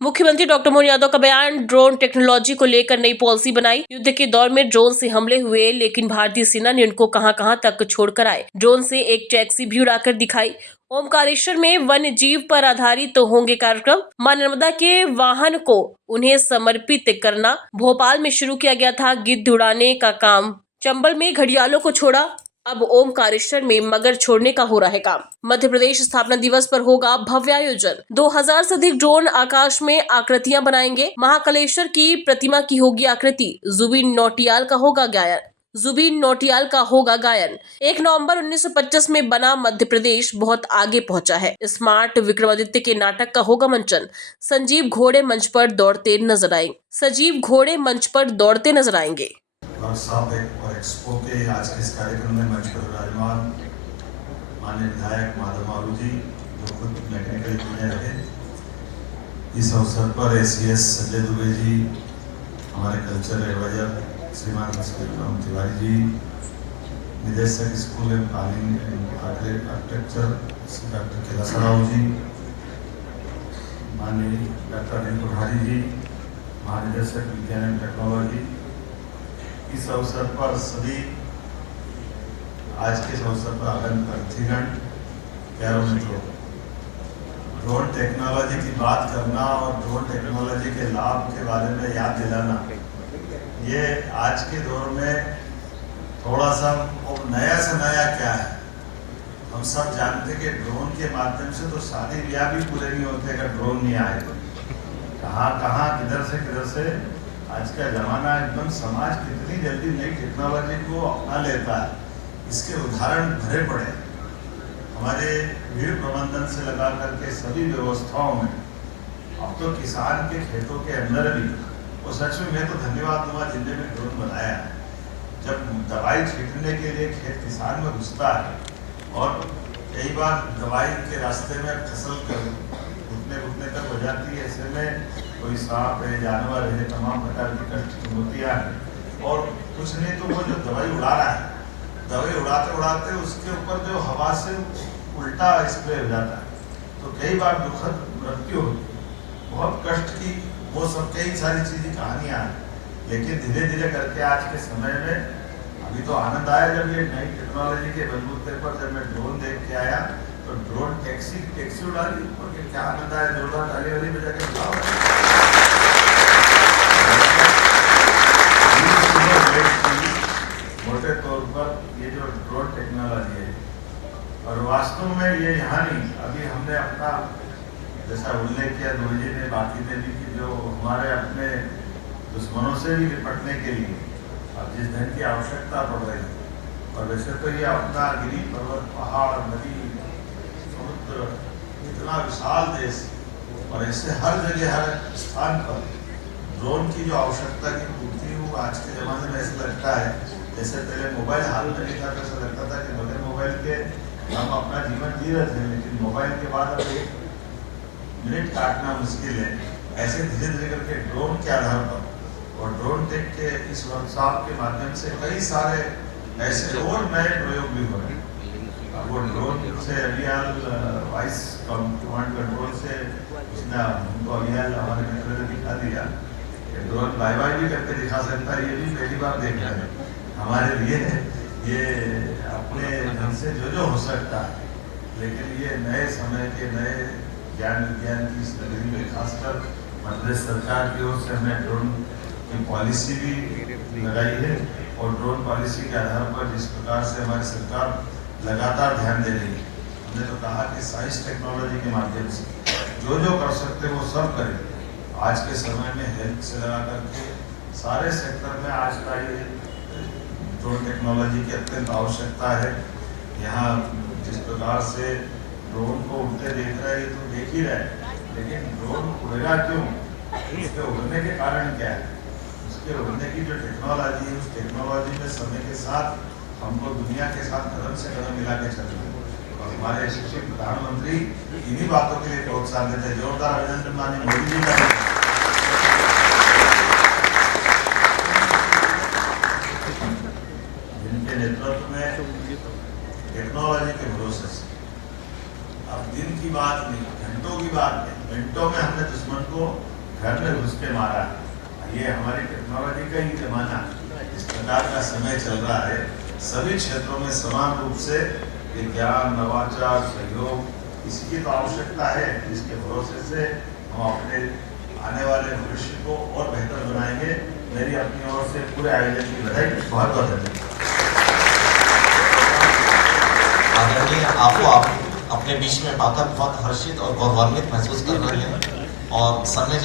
मुख्यमंत्री डॉक्टर मोहन यादव का बयान। ड्रोन टेक्नोलॉजी को लेकर नई पॉलिसी बनाई। युद्ध के दौर में ड्रोन से हमले हुए, लेकिन भारतीय सेना ने उनको कहां-कहां तक छोड़कर आए। ड्रोन से एक टैक्सी भी उड़ाकर दिखाई। ओमकारेश्वर में वन्य जीव पर आधारित तो होंगे कार्यक्रम। मां नर्मदा के वाहन को उन्हें समर्पित करना। भोपाल में शुरू किया गया था गिद्ध उड़ाने का काम। चंबल में घड़ियालों को छोड़ा। अब ओमकारेश्वर में मगर छोड़ने का हो रहा है काम। मध्य प्रदेश स्थापना दिवस पर होगा भव्य आयोजन। 2000 से अधिक ड्रोन आकाश में आकृतियां बनाएंगे। महाकालेश्वर की प्रतिमा की होगी आकृति। जुबिन नौटियाल का होगा गायन। 1 नवंबर 1925 में बना मध्य प्रदेश बहुत आगे पहुंचा है। स्मार्ट विक्रमादित्य के नाटक का होगा मंचन। सजीव घोड़े मंच पर दौड़ते नजर आएंगे। वर्कशॉप और एक्सपो के आज के इस कार्यक्रम में मंच पर विराजमान माननीय विधायक माधव मारू जी, जो खुद मैकेनिकल इंजीनियर है, इस अवसर पर एसीएस संजय दुबे जी, हमारे कल्चर एडवाइजर श्रीमान राम तिवारी जी, निदेशक स्कूल एवं planning architecture doctor Kailash Rao ji, माननीय डॉक्टर अनिल कोठारी जी, महानिदेशक विज्ञान एवं टेक्नोलॉजी, इस अवसर पर सभी आज के इस अवसर पर आगंतुक अतिथिगण, प्यारे मित्रों, ड्रोन टेक्नोलॉजी की बात करना और ड्रोन टेक्नोलॉजी के लाभ के बारे में याद दिलाना, ये आज के दौर में थोड़ा सा नया से नया क्या है। हम सब जानते कि ड्रोन के माध्यम से तो शादी ब्याह भी पूरे नहीं होते अगर ड्रोन नहीं आए तो। कहाँ किधर से आज का जमाना एकदम समाज कितनी जल्दी नई टेक्नोलॉजी को अपना लेता है, इसके उदाहरण भरे पड़े। हमारे भीड़ प्रबंधन से लगा करके सभी व्यवस्थाओं में अब तो किसान के खेतों के अंदर भी, वो सच में मैं तो धन्यवाद दूंगा जिनने भी ड्रोन बनाया है। जब दवाई छींटने के लिए खेत किसान में घुसता है और कई बार दवाई के रास्ते में फसल घुटने तक हो जाती है, ऐसे में कोई सांप है, जानवर है, तमाम प्रकार की कष्ट चुनौतियाँ हैं, और कुछ नहीं तो वो जो दवाई उड़ा रहा है, दवाई उड़ाते उसके ऊपर जो हवा से उल्टा स्प्रे हो जाता है, तो कई बार दुखद मृत्यु होती है, बहुत कष्ट की, वो सब कई सारी चीज़ें कहानियाँ हैं। लेकिन धीरे धीरे करके आज के समय में अभी तो आनंद आया जब ये नई टेक्नोलॉजी के बलबूते पर जब मैं ड्रोन देख के आया, तो ड्रोन टैक्सी उड़ा ली ऊपर के, क्या आनंद आया, जोरदार ताली वाली बजा के बुलाओ। मोटे तौर पर ये जो ड्रोन टेक्नोलॉजी है, और वास्तव में ये यहाँ नहीं, अभी हमने अपना जैसा उल्लेख किया धोनी जी ने, बाकी ने भी, कि जो हमारे अपने दुश्मनों से भी निपटने के लिए अब जिस धन की आवश्यकता पड़ रही है, और वैसे तो ये अपना गिरी पर्वत, पहाड़, नदी, समुद्र, इतना विशाल देश, और ऐसे हर जगह हर स्थान पर ड्रोन की जो आवश्यकता की पूर्ति हो, आज के ज़माने में ऐसा लगता है जैसे पहले मोबाइल हाथ में नहीं था तो ऐसा लगता था कि बगैर मोबाइल के हम अपना जीवन जी रहे थे, लेकिन मोबाइल के बाद अब 1 मिनट काटना मुश्किल है। ऐसे धीरे धीरे करके ड्रोन के आधार पर और ड्रोन टेक के इस वर्कशॉप के माध्यम से कई सारे ऐसे और नए प्रयोग भी हो रहे हैं। वो ड्रोन से अभियान वाइस कमांड कंट्रोल से उसने हमको अभियान हमारे मित्र ने दिखा दिया, ड्रोन बाय बाय भी करके दिखा सकता है, ये भी पहली बार देख रहे हैं हमारे लिए। ये अपने ढंग से जो हो सकता है, लेकिन ये नए समय के नए ज्ञान विज्ञान की इस नगरी में खासकर मध्य प्रदेश सरकार की ओर से हमने ड्रोन की पॉलिसी भी लगाई है, और ड्रोन पॉलिसी के आधार पर जिस प्रकार से हमारी सरकार लगातार ध्यान दे रही है, हमने तो कहा कि साइंस टेक्नोलॉजी के माध्यम से जो कर सकते वो सब करें। आज के समय में हेल्थ से लगा करके सारे सेक्टर में आज का ये ड्रोन टेक्नोलॉजी की अत्यंत आवश्यकता है। यहाँ जिस प्रकार से ड्रोन को उड़ते देख रहे हैं, तो देख ही रहे, लेकिन ड्रोन उड़ेगा क्यों, उसके उड़ने के कारण क्या है, उसके उड़ने की जो टेक्नोलॉजी है, उस टेक्नोलॉजी में समय के साथ हमको दुनिया के साथ कदम से कदम मिला के चलना है। और हमारे यशस्वी प्रधानमंत्री इन्हीं बातों के लिए प्रोत्साहन देते हैं। जोरदार अभिनंदन माननीय मोदी जी का। जिनके नेतृत्व में टेक्नोलॉजी के भरोसे से अब दिन की बात नहीं, घंटों की बात नहीं, मिनटों में हमने दुश्मन को घर में घुस के मारा। ये हमारी टेक्नोलॉजी का ही जमाना, इस प्रकार का समय चल रहा है। सभी क्षेत्रों में समान रूप से विज्ञान, नवाचार, सहयोग इसकी तो आवश्यकता है, जिसके भरोसे से हम अपने आने वाले भविष्य को और बेहतर बनाएंगे। मेरी अपनी ओर से पूरे आयोजन की बधाई, बहुत बहुत धन्यवाद। आदरणीय, आप अपने बीच में पाकर बहुत हर्षित और गौरवान्वित महसूस कर रहे हैं और समय